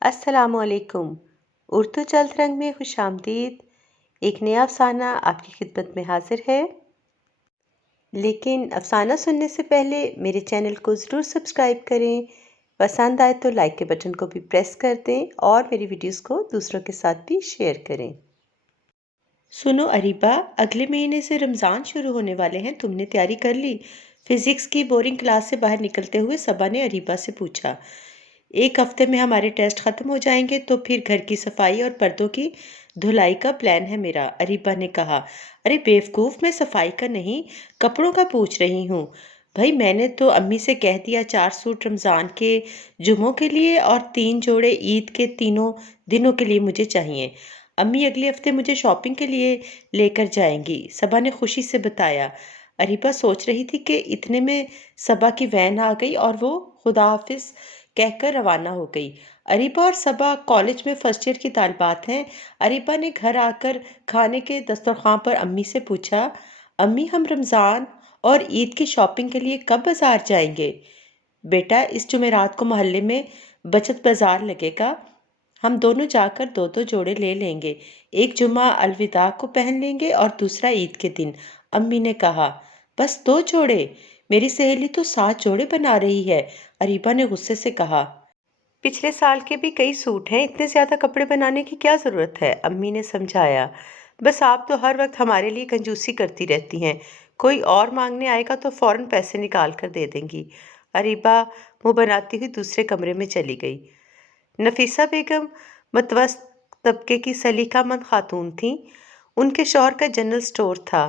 السلام علیکم۔ اردو چلت رنگ میں خوش آمدید۔ ایک نیا افسانہ آپ کی خدمت میں حاضر ہے، لیکن افسانہ سننے سے پہلے میرے چینل کو ضرور سبسکرائب کریں، پسند آئے تو لائک کے بٹن کو بھی پریس کر دیں اور میری ویڈیوز کو دوسروں کے ساتھ بھی شیئر کریں۔ سنو اریبہ، اگلے مہینے سے رمضان شروع ہونے والے ہیں، تم نے تیاری کر لی؟ فزکس کی بورنگ کلاس سے باہر نکلتے ہوئے صبا نے اریبہ سے پوچھا۔ ایک ہفتے میں ہمارے ٹیسٹ ختم ہو جائیں گے تو پھر گھر کی صفائی اور پردوں کی دھلائی کا پلان ہے میرا، اریبہ نے کہا۔ ارے بیوقوف، میں صفائی کا نہیں، کپڑوں کا پوچھ رہی ہوں۔ بھائی میں نے تو امی سے کہہ دیا 4 سوٹ رمضان کے جمعوں کے لیے اور 3 جوڑے عید کے تینوں دنوں کے لیے مجھے چاہیے۔ امی اگلے ہفتے مجھے شاپنگ کے لیے لے کر جائیں گی، صبا نے خوشی سے بتایا۔ اریبہ سوچ رہی تھی کہ اتنے میں صبا کی وین آ گئی اور وہ خدا حافظ کہہ کر روانہ ہو گئی۔ اریبہ اور صبا کالج میں فرسٹ ایئر کی طالبات ہیں۔ اریبہ نے گھر آ کر کھانے کے دسترخوان پر امی سے پوچھا، امی ہم رمضان اور عید کی شاپنگ کے لیے کب بازار جائیں گے؟ بیٹا اس جمعرات کو محلے میں بچت بازار لگے گا، ہم دونوں جا کر 2 جوڑے لے لیں گے، ایک جمعہ الوداع کو پہن لیں گے اور دوسرا عید کے دن، امی نے کہا۔ بس 2 جوڑے؟ میری سہیلی تو 7 جوڑے بنا رہی ہے، اریبہ نے غصے سے کہا۔ پچھلے سال کے بھی کئی سوٹ ہیں، اتنے زیادہ کپڑے بنانے کی کیا ضرورت ہے، امی نے سمجھایا۔ بس آپ تو ہر وقت ہمارے لیے کنجوسی کرتی رہتی ہیں، کوئی اور مانگنے آئے گا تو فوراً پیسے نکال کر دے دیں گی۔ اریبہ منہ بناتی ہوئی دوسرے کمرے میں چلی گئی۔ نفیسہ بیگم متوسط طبقے کی سلیقہ مند خاتون تھیں۔ ان کے شوہر کا جنرل سٹور تھا،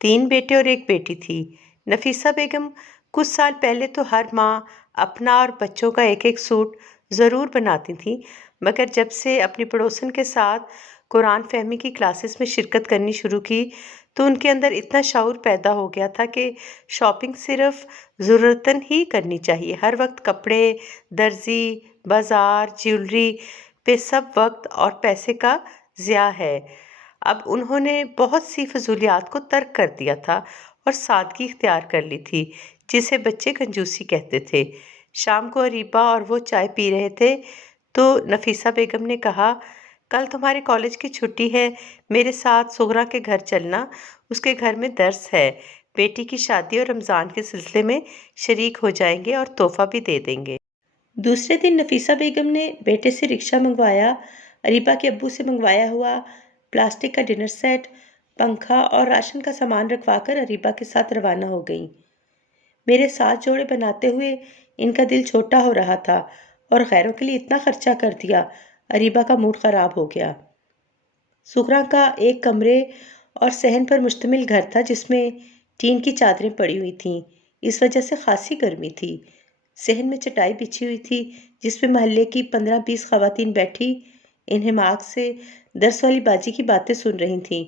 3 بیٹے اور 1 بیٹی تھی۔ نفیسہ بیگم کچھ سال پہلے تو ہر ماہ اپنا اور بچوں کا ایک سوٹ ضرور بناتی تھیں، مگر جب سے اپنی پڑوسن کے ساتھ قرآن فہمی کی کلاسز میں شرکت کرنی شروع کی تو ان کے اندر اتنا شعور پیدا ہو گیا تھا کہ شاپنگ صرف ضرورتاً ہی کرنی چاہیے۔ ہر وقت کپڑے، درزی، بازار، جیولری پہ سب وقت اور پیسے کا ضیاع ہے۔ اب انہوں نے بہت سی فضولیات کو ترک کر دیا تھا اور سادگی اختیار کر لی تھی، جسے بچے کنجوسی کہتے تھے۔ شام کو اریبہ اور وہ چائے پی رہے تھے تو نفیسہ بیگم نے کہا، کل تمہارے کالج کی چھٹی ہے، میرے ساتھ صغرا کے گھر چلنا، اس کے گھر میں درس ہے، بیٹی کی شادی اور رمضان کے سلسلے میں شریک ہو جائیں گے اور تحفہ بھی دے دیں گے۔ دوسرے دن نفیسہ بیگم نے بیٹے سے رکشہ منگوایا، اریبہ کے ابو سے منگوایا ہوا پلاسٹک کا ڈنر سیٹ، پنکھا اور راشن کا سامان رکھوا کر اریبہ کے ساتھ روانہ ہو گئیں۔ میرے 7 جوڑے بناتے ہوئے ان کا دل چھوٹا ہو رہا تھا اور غیروں کے لیے اتنا خرچہ کر دیا، اریبہ کا موڈ خراب ہو گیا۔ صغرا کا ایک کمرے اور صحن پر مشتمل گھر تھا جس میں ٹین کی چادریں پڑی ہوئی تھیں، اس وجہ سے خاصی گرمی تھی۔ صحن میں چٹائی بچھی ہوئی تھی جس پہ محلے کی 15-20 خواتین بیٹھی انہماک سے درس والی باجی کی باتیں سن رہی تھیں۔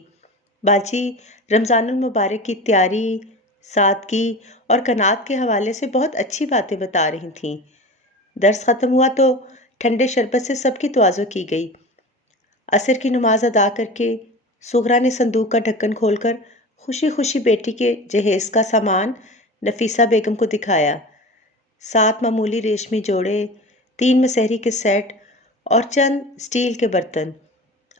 باجی رمضان المبارک کی تیاری، سادگی اور قناعت کے حوالے سے بہت اچھی باتیں بتا رہی تھیں۔ درس ختم ہوا تو ٹھنڈے شربت سے سب کی تواضع کی گئی۔ عصر کی نماز ادا کر کے صغرا نے صندوق کا ڈھکن کھول کر خوشی خوشی بیٹی کے جہیز کا سامان نفیسہ بیگم کو دکھایا۔ 7 معمولی ریشمی جوڑے، 3 مسحری کے سیٹ اور چند سٹیل کے برتن۔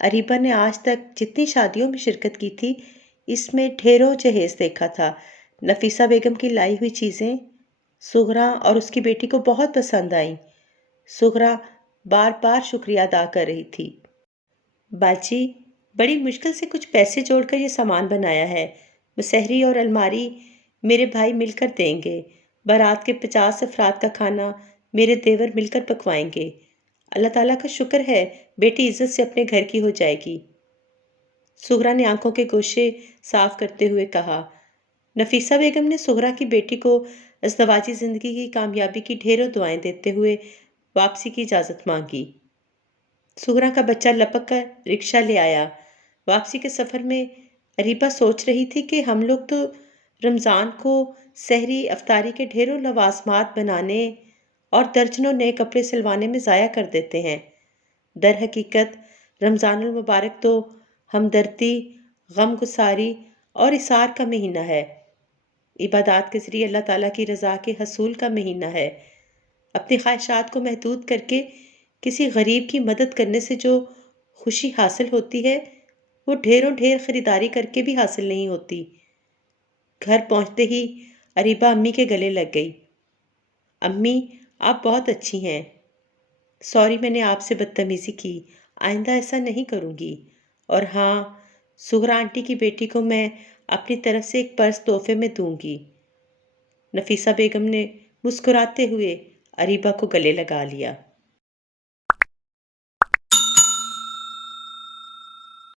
اریبہ نے آج تک جتنی شادیوں میں شرکت کی تھی اس میں ڈھیروں جہیز دیکھا تھا۔ نفیسہ بیگم کی لائی ہوئی چیزیں صغرا اور اس کی بیٹی کو بہت پسند آئیں۔ صغرا بار بار شکریہ ادا کر رہی تھی۔ باجی بڑی مشکل سے کچھ پیسے جوڑ کر یہ سامان بنایا ہے، مسحری اور الماری میرے بھائی مل کر دیں گے، بارات کے 50 افراد کا کھانا میرے دیور مل کر پکوائیں گے۔ اللہ تعالیٰ کا شکر ہے بیٹی عزت سے اپنے گھر کی ہو جائے گی، صغرا نے آنکھوں کے گوشے صاف کرتے ہوئے کہا۔ نفیسہ بیگم نے صغرا کی بیٹی کو ازدواجی زندگی کی کامیابی کی ڈھیروں دعائیں دیتے ہوئے واپسی کی اجازت مانگی۔ صغرا کا بچہ لپک کر رکشہ لے آیا۔ واپسی کے سفر میں اریبہ سوچ رہی تھی کہ ہم لوگ تو رمضان کو سحری افطاری کے ڈھیروں لوازمات بنانے اور درجنوں نئے کپڑے سلوانے میں ضائع کر دیتے ہیں۔ در حقیقت رمضان المبارک تو ہمدردی، غم گساری اور اثار کا مہینہ ہے، عبادات کے ذریعے اللہ تعالیٰ کی رضا کے حصول کا مہینہ ہے۔ اپنی خواہشات کو محدود کر کے کسی غریب کی مدد کرنے سے جو خوشی حاصل ہوتی ہے وہ ڈھیروں ڈھیر خریداری کر کے بھی حاصل نہیں ہوتی۔ گھر پہنچتے ہی اریبہ امی کے گلے لگ گئی۔ امی، آپ بہت اچھی ہیں۔ سوری میں نے آپ سے بدتمیزی کی، آئندہ ایسا نہیں کروں گی۔ اور ہاں، سغرا آنٹی کی بیٹی کو میں اپنی طرف سے ایک پرس تحفے میں دوں گی۔ نفیسہ بیگم نے مسکراتے ہوئے اریبہ کو گلے لگا لیا۔